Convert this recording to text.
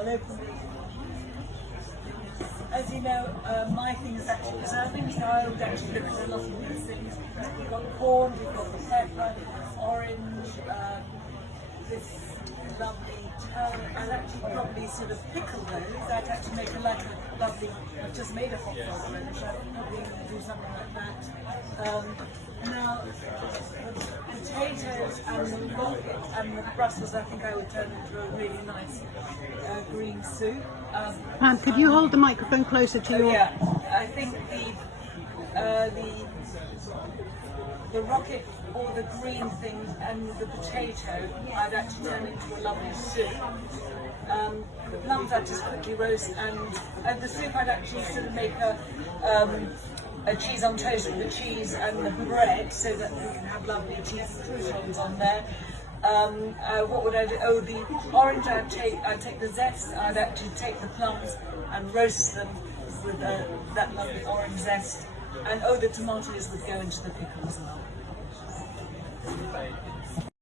I'll open these. As you know, my thing is actually preserving, so I would actually look at a lot of these things. We've got corn, we've got the pepper, orange, this lovely turnip. I'd actually probably sort of pickle those. I'd actually make a lovely, I've just made a hot dog relish, I'd probably do something like that. Now, the potatoes and the rocket and the Brussels, I think I would turn into a really nice green soup. Pam, could you hold the microphone closer to your... Yeah, I think the rocket or the green thing and the potato, I'd actually turn into a lovely soup. The plums I'd just quickly roast, and the soup I'd actually sort of make a cheese on toast with the cheese and the bread, so that we can have lovely cheese and croutons on there. What would I do? Oh, the orange, I'd take the zest, I'd actually take the plums and roast them with that lovely orange zest. And the tomatoes would go into the pickle as well.